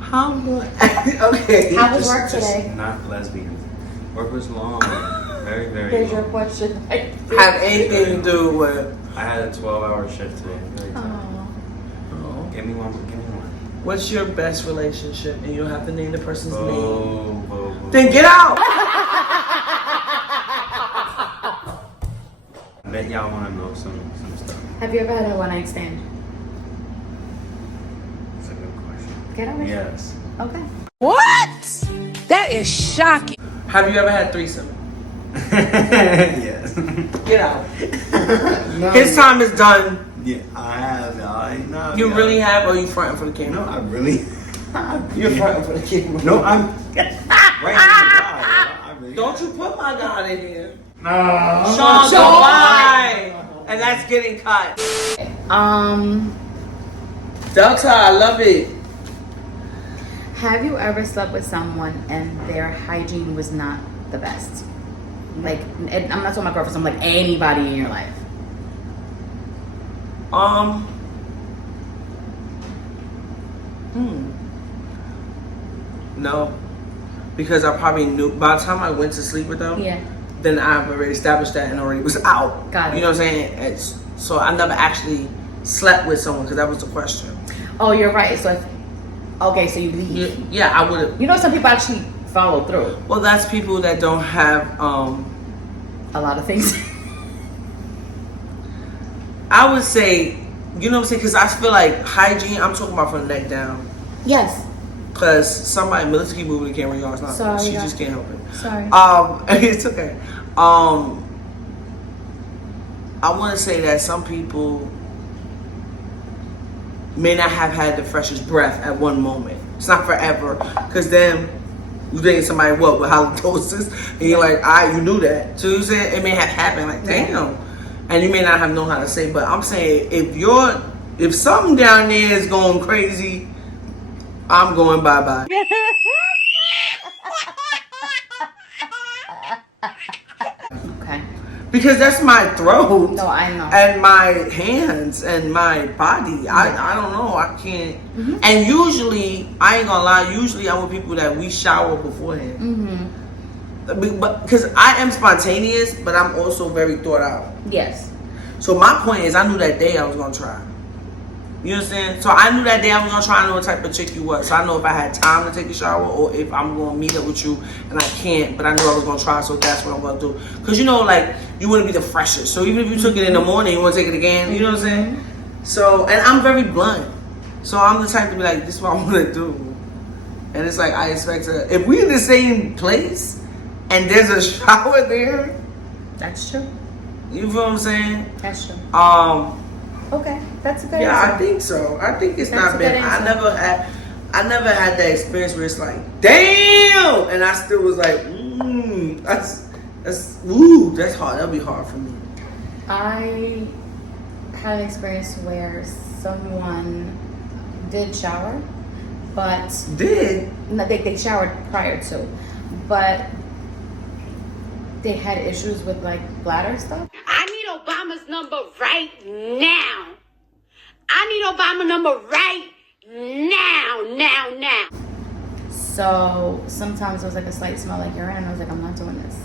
How good? Okay. How was work today? Not lesbian. Work was long. Very, very Here's your long. question. Have anything to do with? I had a 12-hour shift today. Very tired. Aw. Oh. Give me one. What's your best relationship? And you don't have to name the person's name. Oh. Then get out. I bet y'all want to know some stuff. Have you ever had a one-night stand? That's a good question. Get over here. Yes. Okay. What? That is shocking. Have you ever had threesome? Yes. Get out. His time is done. Yeah, I have. I know. You really have, or you fronting for the camera? No, I really. You're fronting for the camera. No, I'm right in the guy. Really Don't you put my God in here. No. Sean, why? And that's getting cut. Delta, I love it. Have you ever slept with someone and their hygiene was not the best? Like, and I'm not talking about girlfriends, I'm like anybody in your life. No. Because I probably knew, by the time I went to sleep with them, Yeah. then I've already established that and already was out. Got it. You know what I'm saying? So I never actually slept with someone, because that was the question. Oh, you're right. So, okay, so you leave. Yeah, I would have. You know, some people actually follow through. Well, that's people that don't have, A lot of things. I would say, you know what I'm saying? Because I feel like hygiene, I'm talking about from the neck down. Yes. Because somebody, Melissa keep moving the camera, y'all. It's not, Sorry, she y'all. just can't help it. Sorry. It's okay. I want to say that some people may not have had the freshest breath at one moment. It's not forever, because then you dating somebody with halitosis, and you're like, you knew that. So you saying it may have happened, like damn, and you may not have known how to say. But I'm saying if something down there is going crazy, I'm going bye-bye. Okay. Because that's my throat. No, I know. And my hands and my body. I don't know. I can't. Mm-hmm. And usually, I ain't gonna lie, usually I'm with people that we shower beforehand. Mm-hmm. But because I am spontaneous, but I'm also very thought out. Yes. So my point is, I knew that day I was gonna try. You understand? So I knew that day I was gonna try. I know what type of chick you was. So I know if I had time to take a shower, or if I'm gonna meet up with you and I can't, but I knew I was gonna try, so that's what I'm gonna do. Cause you know, like, you wouldn't be the freshest. So even if you took it in the morning, you wanna take it again, you know what I'm saying? So, and I'm very blunt. So I'm the type to be like, this is what I wanna do. And it's like, I expect to, if we in the same place and there's a shower there, That's true. you feel what I'm saying? That's true. Okay. That's a good Yeah, answer. I think so. I think it's That's not a good bad. I answer. never had that experience where it's like, damn, and I still was like, that's hard. That'll be hard for me. I had an experience where someone did shower, but no, they showered prior to, but they had issues with like bladder stuff. I need Obama's number right now. I need Obama number right now. So sometimes it was like a slight smell like urine, and I was like, I'm not doing this.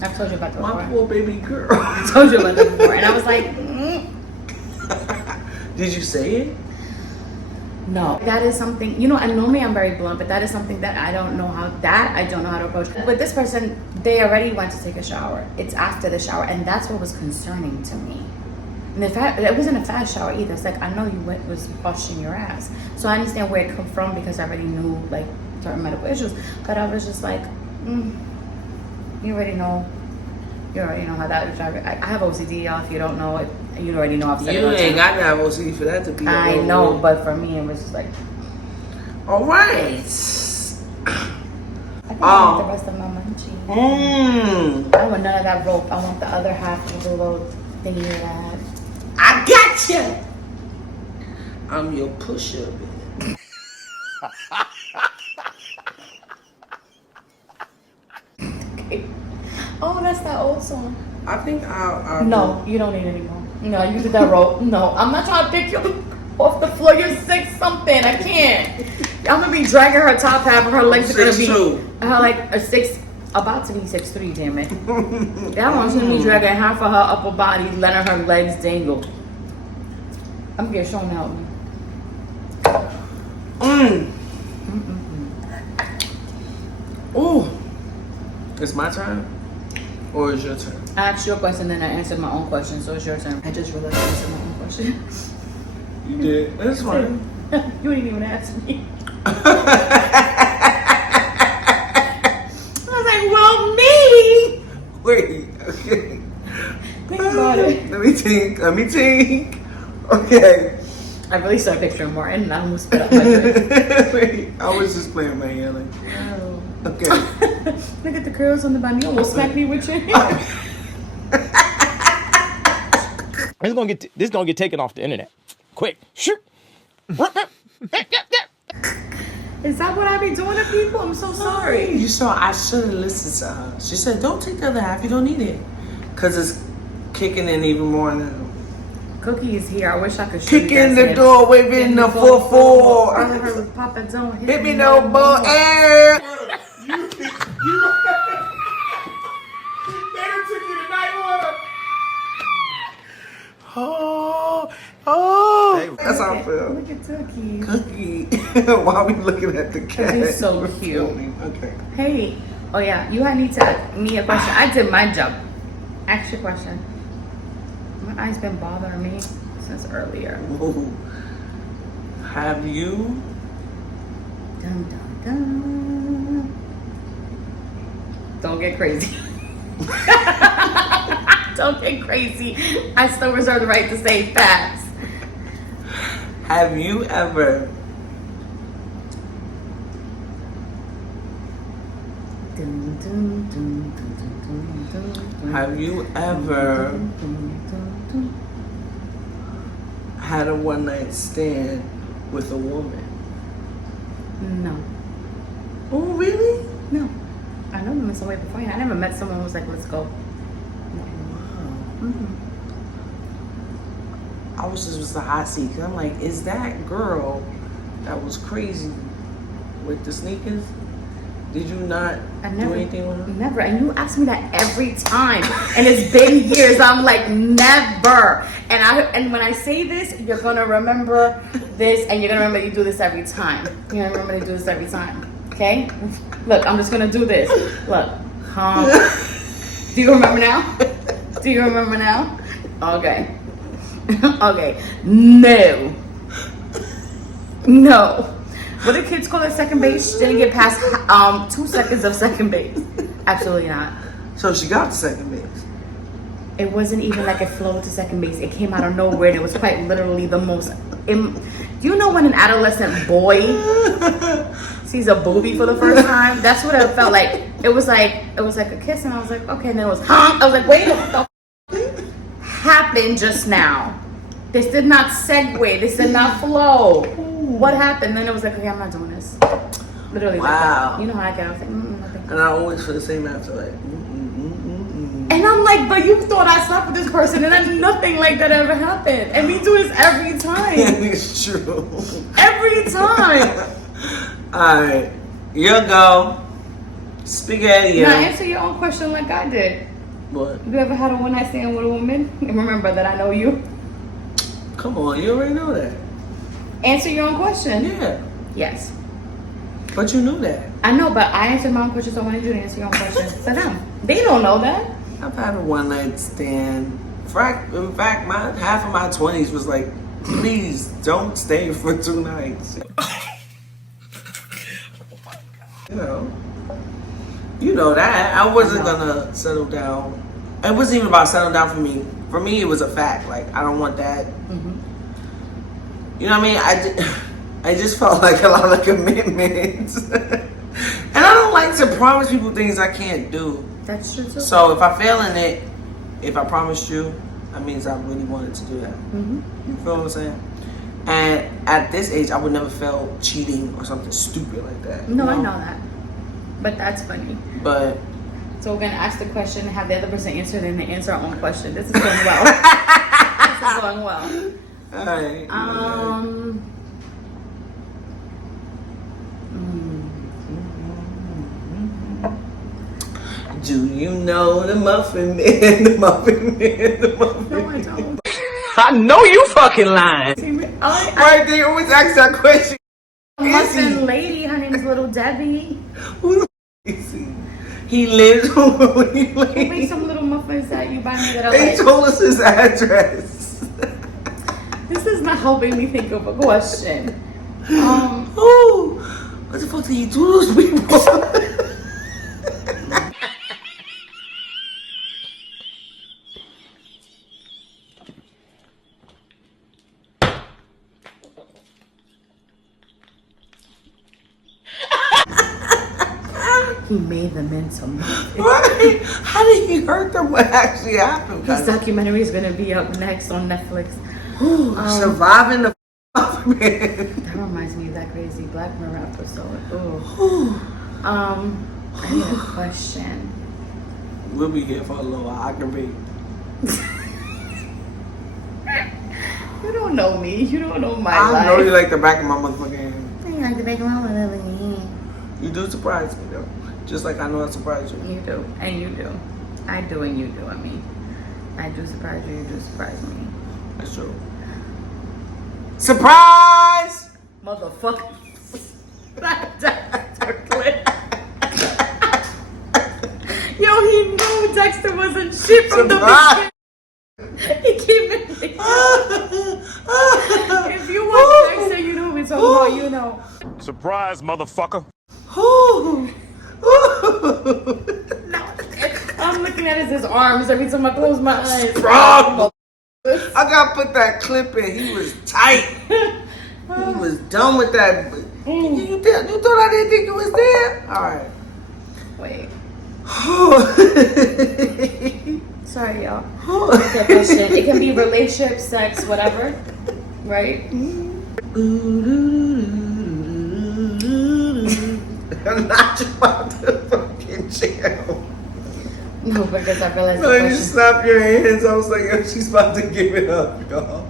I've told you about that before. My poor baby girl. I told you about that before, and I was like, Did you say it? no. That is something, you know, and normally I'm very blunt, but that is something that I don't know how to approach. But this person, they already went to take a shower. It's after the shower, and that's what was concerning to me. And it wasn't a fast shower either. It's like, I know you was washing your ass. So I understand where it come from, because I already knew like certain medical issues. But I was just like, you already know how that is. I have OCD, y'all. If you don't know it, you already know. I've said You it. ain't got to have OCD for that to be. I know, but for me, it was just like, all right. I think I want the rest of my munchie. I want none of that rope. I want the other half of the little thingy that I got you. I'm your pusher, bitch. okay. Oh, that's that old song. I think I'll No, you don't need any more. No, you did that rope. No, I'm not trying to pick you off the floor. You're 6-something. I can't. I'm gonna be dragging her top half, and her legs are gonna be 6'2". her like a 6, about to be 6'3". Damn it. That one's gonna be dragging half of her upper body, letting her legs dangle. I'm gonna get Sean to help me. Ooh. It's my turn? Or is your turn? I asked your question, then I answered my own question, so it's your turn. I just realized I answered my own question. You did. That's fine. You didn't even ask me. I was like, well, me. Wait. Okay. Think about it. Let me Let me think. Okay. I really started picturing Martin and I almost spit up my drink. Wait, I was just playing my hair like. Oh. Okay. Look at the curls on the bun. You almost smacked me with your hair. This gonna get taken off the internet. Quick. Shoot. Is that what I be doing to people? I'm so sorry. You saw I should have listened to her. She said, "Don't take the other half. You don't need it, cause it's kicking in even more now." Cookie is here. I wish I could show you Kick in guys the it. door, waving the 4-4. I heard with Papa don't Hit me no more air. Oh, that's how I feel. Look at Cookie. Cookie, why are we looking at the cat? He's so We're cute. filming. Okay. Hey. Oh yeah, you need to ask me a question. I did my job. Ask your question. My eyes been bothering me since earlier. Ooh. Have you Dun, dun, dun. Don't get crazy. Don't get crazy. I still reserve the right to say facts. Have you ever Dun, dun, dun, dun, dun, dun, dun. have you ever Dun, dun, dun. had a one night stand with a woman? No. Oh, really? No. I know them in some way before. I never met someone who was like, let's go. Mm-hmm. I was the hot seat because I'm like, is that girl that was crazy with the sneakers? Did you not do anything with her? Never. And you ask me that every time. And it's been years. I'm like, never. And when I say this, you're gonna remember this, and you're gonna remember you do this every time. You're gonna remember you do this every time. Okay? Look, I'm just gonna do this. Look. Do you remember now? Do you remember now? Okay. Okay. No. No. What do kids call it? Second base? She didn't get past 2 seconds of second base. Absolutely not. So she got to second base. It wasn't even like it flowed to second base. It came out of nowhere, and it was quite literally the most. You know when an adolescent boy sees a booby for the first time? That's what it felt like. It was like a kiss, and I was like, okay. And then it was, huh? I was like, wait, what the f- happened just now? This did not segue. This did not flow. What happened? Then it was like, okay, I'm not doing this. Literally. Wow. Like that. You know how I get? I was like, nothing. And I always feel the same after, like, And I'm like, but you thought I slept with this person, and then nothing like that ever happened. And we do this every time. It's true. Every time. Alright. You'll go. Spaghetti. Now answer your own question like I did. What? You ever had a one night stand with a woman? And remember that I know you. Come on, you already know that. Answer your own question. Yeah. Yes. But you knew that. I know, but I answered my own question, so I wanted you to answer your own question for them. They don't know that. I've had a one night stand. In fact, half of my 20s was like, please don't stay for 2 nights. You know that. I wasn't gonna settle down. It wasn't even about settling down for me. For me, it was a fact. Like, I don't want that. Mm-hmm. You know what I mean? I just felt like a lot of commitments. And I don't like to promise people things I can't do. That's true too. So if I fail in it, if I promised you, that means I really wanted to do that. Mm-hmm. You feel what I'm saying? And at this age, I would never fail cheating or something stupid like that. No, you I know that. But that's funny. But So we're gonna ask the question, have the other person answer, then they answer our own question. This is going well. This is going well. all right. Do you know the Muffin Man? The Muffin Man. The Muffin No, I Man. don't. I know you fucking lying. Right? They always ask that question. Muffin lady, her name is Little Debbie. Who the f- is he? He lives where he Who made lives. some little muffins that you buy me that I They like? told us his address. This is not helping me think of a question. Ooh, what the fuck did he do to those people? He made them into muffins. Right? How did he hurt them? What actually happened? This documentary is gonna be up next on Netflix. Surviving the man. That reminds me of that crazy Black Mirror episode. Ooh. I need a question. We'll be here for a little while. I can read. You don't know me. You don't know my I life. know you like the back of my motherfucking hand. I like the back of my motherfucking You do surprise me though. Just like I know I surprise you. You do, and you do. I do, and you do. I mean, I do surprise you. You do surprise me. That's true. Surprise! Motherfucker. Yo, he knew Dexter wasn't shit from Surprise! the beginning. He came in. If you watch Dexter, you know me so well, you know. Surprise, motherfucker. I'm looking at his arms every time I close my eyes. Bro, I gotta put that clip in. He was tight. He was done with that. You thought I didn't think it was there? Alright. Wait. Sorry, y'all. Okay, question. It can be relationship, sex, whatever. Right? I'm not about to fucking jail. No, because I realized No, the you question. snapped your hands. I was like, yo, she's about to give it up, y'all.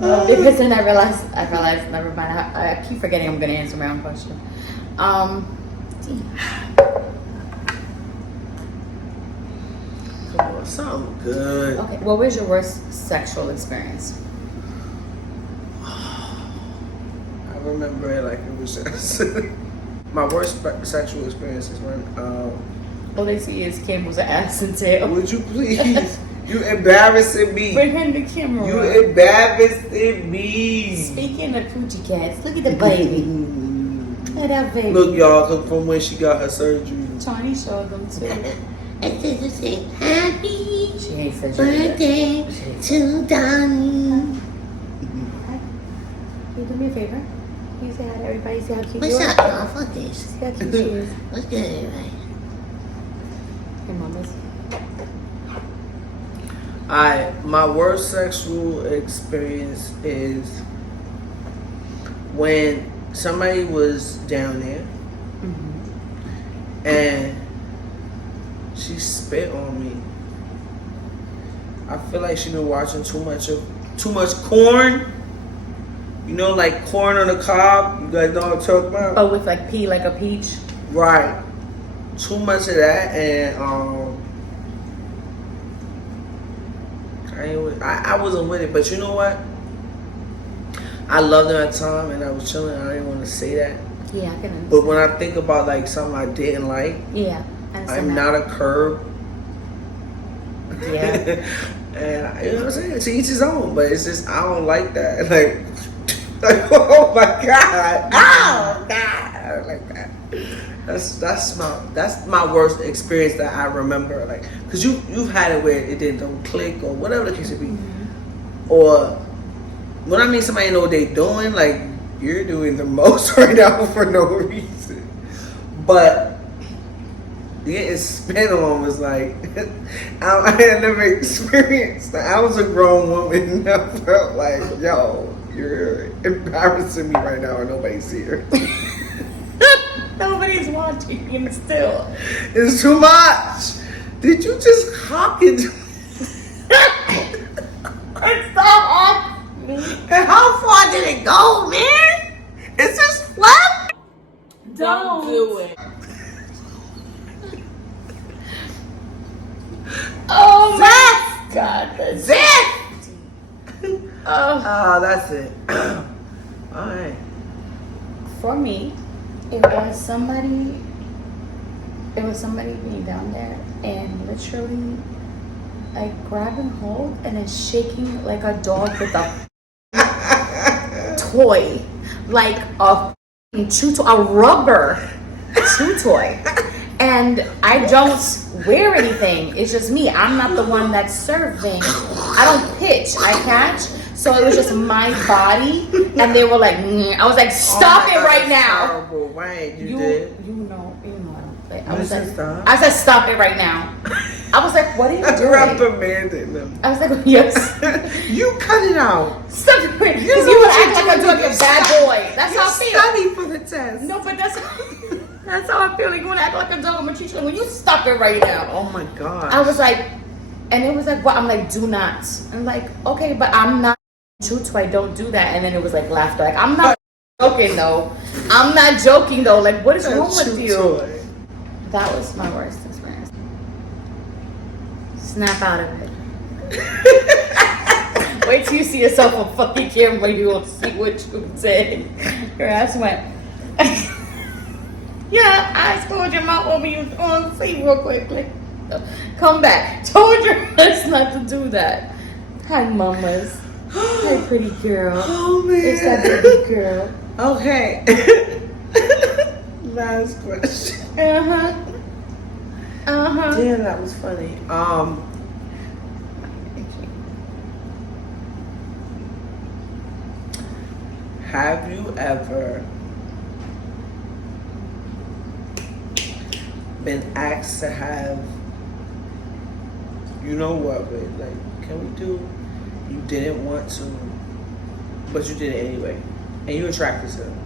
No, because then I realized, never mind. I keep forgetting I'm going to answer my own question. Come on, something good. Okay, what was your worst sexual experience? I remember it like it was just my worst sexual experience is when All they see is Campbell's ass and tail. would you please? You embarrassing me. Bring her in the camera. You embarrassing me. Speaking of coochie cats, look at the baby. Look at that baby. Look, y'all, look from when she got her surgery. Tony showed them too. It says to say happy She hates that shit. birthday to Donnie. Can you do me a favor? Can you say hi to everybody? See how cute What's you up, are? y'all? Fuck this. See how cute she is. What's good, everybody? Hey, mamas. Alright, my worst sexual experience is when somebody was down there and she spit on me. I feel like she been watching too much corn. You know, like corn on the cob. You guys know what I'm talking about? Oh, with like pea, like a peach. Right. Too much of that, and I wasn't with it. But you know what? I loved her at the time, and I was chilling. I didn't want to say that. Yeah, I can understand. But when I think about like something I didn't like, Yeah, I understand I'm that. not a curb. Yeah. And you know what I'm saying? To each his own. But it's just I don't like that. Like oh my god! Oh god! I don't like that. That's my worst experience that I remember. Like, cause you've had it where it don't click or whatever the case may be, or when I mean somebody know what they doing, like you're doing the most right now for no reason. But getting spit on was like I had never experienced that. I was a grown woman and I felt like, yo, you're embarrassing me right now and nobody's here. Nobody's watching him still. It's too much. Did you just cock it? It's so off. And how far did it go, man? It's just flat. Don't do it. Oh my god, that's Zip. Oh. That's it. All right. For me, it was somebody being down there and literally like grabbing hold and then shaking like a dog with a toy, like a chew toy, a rubber chew toy. And I don't wear anything. It's just me. I'm not the one that's serving. I don't pitch. I catch. So it was just my body, and they were like, I was like, stop it right now. Terrible. Right, you You did. know I don't Like, I You was said like, stop? I said, stop it right now. I was like, what are you doing? reprimanded them. I was like, yes. You cut it out. Stop it. Because you know would what act you're like I'm doing. doing a bad boy. That's how I feel. Study for the test. No, but that's how I feel. Like, you want to act like I'm dog, I'm a teacher. When you stop it right now. Oh my god. I was like, and it was like, what? I'm like, do not. I'm like, okay, but I'm not true to I don't do that. And then it was like laughter. Like, I'm not joking though. I'm not joking though. Like, what is wrong with you? That was my worst experience. Snap out of it. Wait till you see yourself on fucking camera. You will see what you said. Your ass went. Yeah, I told your mom when you was on sleep real quickly. Come back. Told your ass not to do that. Hi, mamas. Hi, pretty girl. Oh man. It's that baby girl. Okay. Last question. Damn, that was funny. Have you ever been asked to have, you know what, wait, like, can we do, you didn't want to, but you did it anyway, and you attracted to them?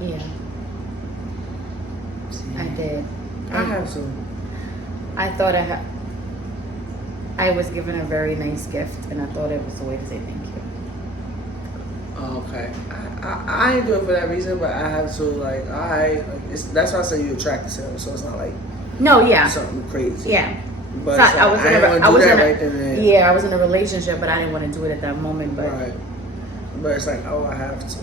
Yeah, I did. I have some. I thought I was given a very nice gift, and I thought it was a way to say thank you. Okay, I ain't do it for that reason, but I have to, like, that's why I say you attracted to them, so it's not like No, yeah, something crazy. yeah. But So it's like, I was in a relationship, but I didn't want to do it at that moment. But Right. But it's like, oh, I have to.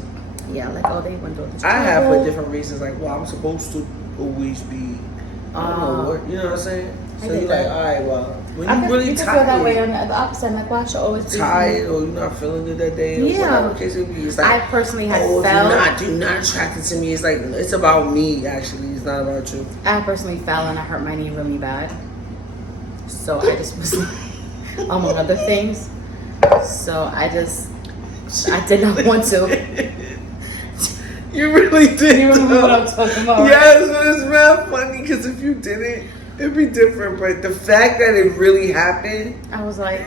yeah, like, oh, they went to the I have for different reasons, like, well, I'm supposed to always be, I don't know what, you know what I'm saying? I So get you're like, that. all right, well, when I you could, really you could feel that way tired, on the opposite. Like, why I should always be tired, or you're not feeling good that day, or Yeah. whatever the case may be, it's like, I personally had oh, felt. you're not attracted to me. It's like, it's about me, actually. It's not about you. I personally fell and I hurt my knee really bad. So I just was like, among other things. So I did not want to. You really did. You remember what I'm talking about? Right? Yes, but it's mad funny because if you didn't, it'd be different. But the fact that it really happened, I was like,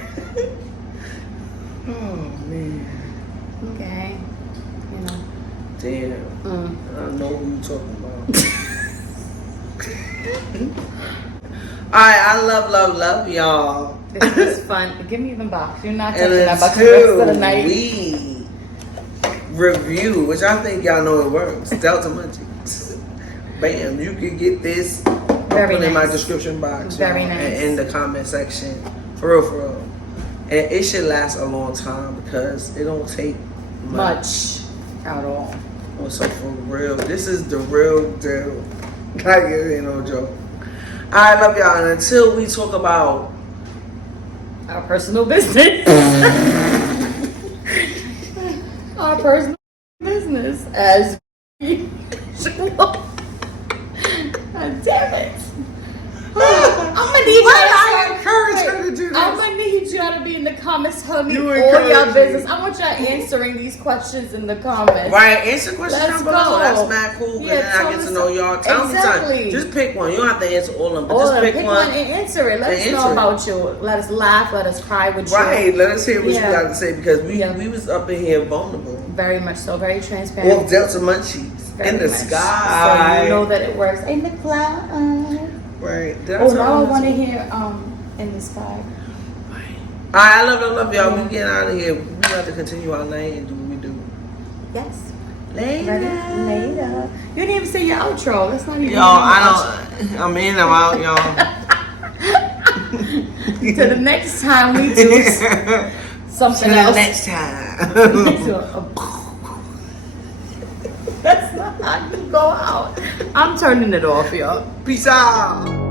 oh man, okay, you know. damn. I don't know who you talking about. All right, I love y'all. This was fun. Give me the box. You're not And touching that box the rest of the until night. we review, which I think y'all know it works, Delta Munchies. Bam, you can get this. Very Put in my nice. description box. Very y'all, nice. And in the comment section. For real. And it should last a long time because it don't take Much at all. So for real, this is the real deal. Like, it ain't no joke. I love y'all. And until we talk about Our personal business. Our personal business as God damn it. I'm gonna need Why y'all I encourage her to do this? I'm gonna need y'all to be in the comments telling me You all encourage y'all me. business. I want y'all answering these questions in the comments. right, answer questions Let's down below. go. That's mad cool. Yeah, and then I tell get me to know y'all. Tell me Exactly. something. Just pick one. You don't have to answer all of them, but All just of them. pick one. and answer it. Let And us know answer it. about you. Let us laugh. Let us cry with you. Right. Let us hear what Yeah. you got to say because we Yeah. we was up in here vulnerable. Very much so. Very transparent. With Delta Munchies Very in the much. sky. So you know that it works. In the cloud. Right. Oh, now I want to hear in the sky. All right, I love y'all. We get out of here. We have to continue our night and do what we do. Yes. Later. Ready? Later. You didn't even say your outro. That's not even. Yo, I don't. I'm in. I'm out, y'all. To the next time we do something Till else. next time. That's not how you go out. I'm turning it off, y'all. Peace out.